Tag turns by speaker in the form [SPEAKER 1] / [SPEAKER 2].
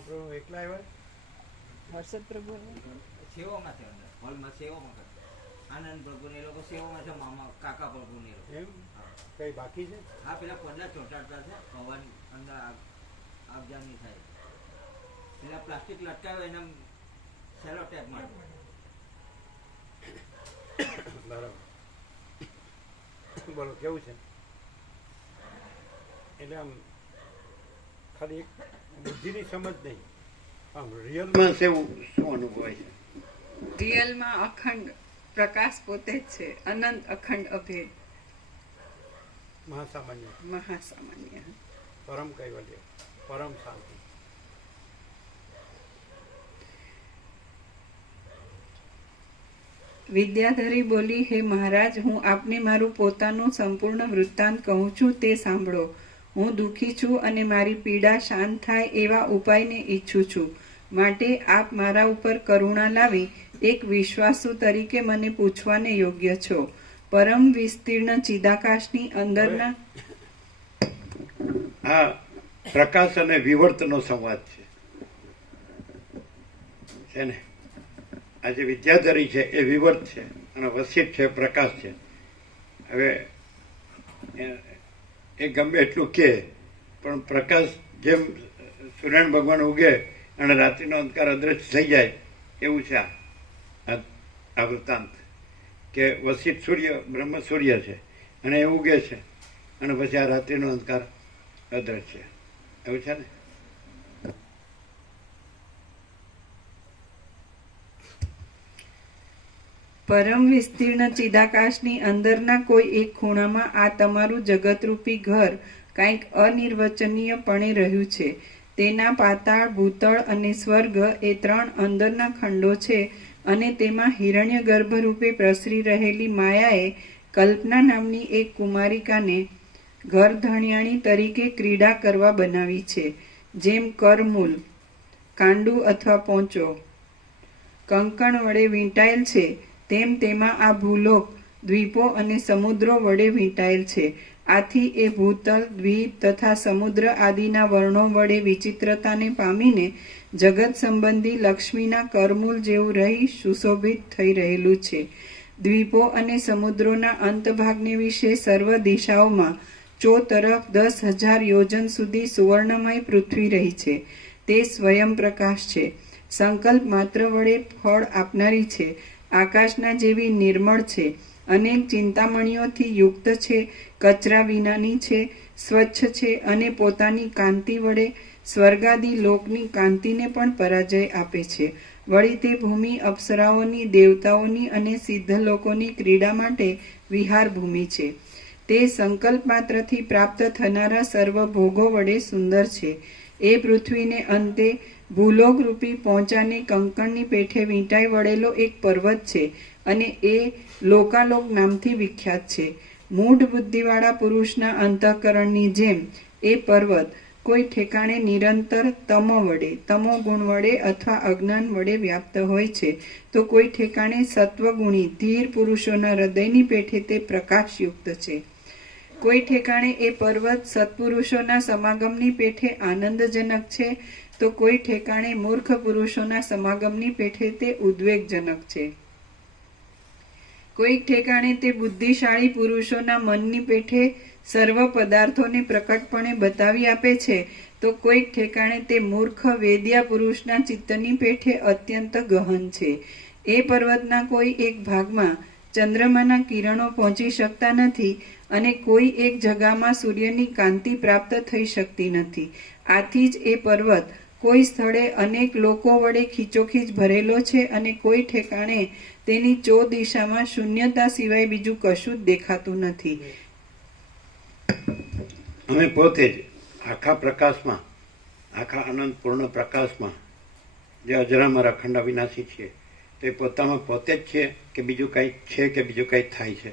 [SPEAKER 1] મહાપ્રભુ એકલા આવ્યા?
[SPEAKER 2] હર્ષદ પ્રભુ
[SPEAKER 3] સેવામાં છે અંદર. હોલમાં સેવામાં કરે આનંદ પ્રભુ ને એ લોકો સેવામાં છે મામા કાકા પ્રભુ ને લોકો.
[SPEAKER 1] એમ?
[SPEAKER 3] હા.
[SPEAKER 1] કઈ બાકી છે?
[SPEAKER 3] હા પેલા પડદા ચોંટાડતા છે પવન અંદર નહીં થાય. પેલા પ્લાસ્ટિક લટકાવે એને સેલો ટેપ મારે
[SPEAKER 1] બરાબર. બોલો કેવું છે? એટલે આમ ખાલી બુદ્ધિની સમજ નહીં. આમ રિયલમાં સેવું શું અનુભવાય છે?
[SPEAKER 2] રિયલમાં અખંડ પ્રકાશ પોતે જ છે. અનંત અખંડ અભેદ.
[SPEAKER 1] મહાસામાન્ય.
[SPEAKER 2] મહાસામાન્ય.
[SPEAKER 1] પરમ કૈવલ્ય. પરમ શાંતિ.
[SPEAKER 2] વિદ્યાધરી બોલી હે મહારાજ હું આપને મારું પોતાનું સંપૂર્ણ વૃત્તાંત કહું છું તે સાંભળો. હું દુઃખી છું અને મારી પીડા શાંત થાય એવા ઉપાયને ઈચ્છું છું. માટે આપ મારા ઉપર કરુણા લાવી એક વિશ્વાસુ તરીકે મને પૂછવાને યોગ્ય છો. પરમ વિસ્તીર્ણ ચિદાકાશની અંદરના
[SPEAKER 4] આ પ્રકાશ અને વિવર્તનો સંવાદ છે. છે ને? આ જે વિદ્યાધરી છે એ વિવર્ત છે અને વસિત છે પ્રકાશ છે. હવે એ- ગમે એટલું કે, પણ પ્રકાશ જેમ સૂર્યનારાયણ ભગવાન ઉગે અને રાત્રિનો અંધકાર અદ્રશ્ય થઈ જાય, એવું છે આ. વૃત્તાંત. કે વસિત સૂર્ય બ્રહ્મ સૂર્ય છે, અને એ ઉગે છે, અને પછી આ રાત્રિનો અંધકાર અદ્રશ્ય એવું છે ને?
[SPEAKER 2] પરમ વિસ્તીર્ણ ચિદાકાશની અંદરના કોઈ એક ખૂણામાં આ તમારું જગતરૂપી ઘર કંઈક અનિર્વચનીયપણે રહ્યું છે. તેના પાતાળ, ભૂતળ અને સ્વર્ગ એ ત્રણ અંદરના ખંડો છે અને તેમાં હિરણ્ય ગર્ભરૂપે પ્રસરી રહેલી માયાએ કલ્પના નામની એક કુમારિકાને ઘર ધણિયાણી તરીકે ક્રીડા કરવા બનાવી છે, જેમ કરમૂલ, કાંડુ અથવા પોંચો. કંકણ વડે વીંટાયેલ છે. તેમ તેમાં આ ભૂલોક દ્વીપો અને સમુદ્રો વડે વીંટાયેલ છે. આથી એ ભૂતલ, દ્વીપ તથા સમુદ્ર આદિના વર્ણો વડે વિચિત્રતાને પામીને જગત સંબંધી લક્ષ્મીના કરમૂલ જેવું રહી સુશોભિત થઈ રહેલું છે. દ્વીપો અને સમુદ્રોના અંતભાગને વિશે સર્વ દિશાઓમાં ચો તરફ દસ હજાર યોજન સુધી સુવર્ણમય પૃથ્વી રહી છે. તે સ્વયં પ્રકાશ છે. સંકલ્પ માત્ર વડે ફળ આપનારી છે. આકાશના જેવી નિર્મળ છે. અનેક ચિંતામણીઓથી યુક્ત છે. કચરા વિનાની છે. સ્વચ્છ છે અને પોતાની કાંતિ વડે સ્વર્ગાદી લોકની કાંતિને પણ પરાજય આપે છે. વળી તે ભૂમિ અપ્સરાઓની, દેવતાઓની અને સિદ્ધ લોકોની ક્રીડા માટે વિહાર ભૂમિ છે. તે સંકલ્પ માત્રથી પ્રાપ્ત થનારા સર્વ ભોગો વડે સુંદર છે. એ પૃથ્વીને અંતે ભૂલોક રૂપી પહોંચાને કંકણની પેઠે વીંટાઈ વળેલો એક પર્વત છે અને એ લોકાલોક નામથી વિખ્યાત છે. મૂઢ બુદ્ધિવાળા પુરુષના અંતઃકરણની જેમ એ પર્વત કોઈ ઠેકાણે નિરંતર તમો વડે, તમો ગુણ વડે અથવા અજ્ઞાન વડે વ્યાપ્ત હોય છે. તો કોઈ ઠેકાણે સત્વગુણી, ધીર પુરુષોના હૃદયની પેઠે તે પ્રકાશયુક્ત છે. કોઈ ઠેકાણે એ પર્વત સત્પુરુષોના સમાગમની પેઠે આનંદજનક છે તો કોઈ ઠેકાણે મૂર્ખ પુરુષોના સમાગમની પેઠે તે ઉદ્વેગજનક છે. કોઈક ઠેકાણે તે બુદ્ધિશાળી પુરુષોના મનની પેઠે સર્વ પદાર્થોને પ્રકટપણે બતાવી આપે છે, તો કોઈક ઠેકાણે તે મૂર્ખ વેદ્યા પુરુષના ચિત્તની પેઠે અત્યંત ગહન છે. એ પર્વતના કોઈ એક ભાગમાં ચંદ્રમાના કિરણો પહોંચી શકતા નથી અને કોઈ એક જગામાં સૂર્યની કાંતિ પ્રાપ્ત થઈ શકતી નથી. આથી જ એ પર્વત કોઈ સ્થળે અનેક લોકો વડે ખીચોખીચ ભરેલો છે અને કોઈ ઠેકાણે તેની ચો દિશામાં શૂન્યતા સિવાય બીજું કશું જ દેખાતું નથી.
[SPEAKER 4] અમે પોતે જ આખા પ્રકાશમાં, આખા અનંત પૂર્ણ પ્રકાશમાં, જે અજરામાં અખંડ અવિનાશી છીએ તે પોતામાં પોતે જ છે કે બીજું કંઈક છે કે બીજું કંઈક થાય છે?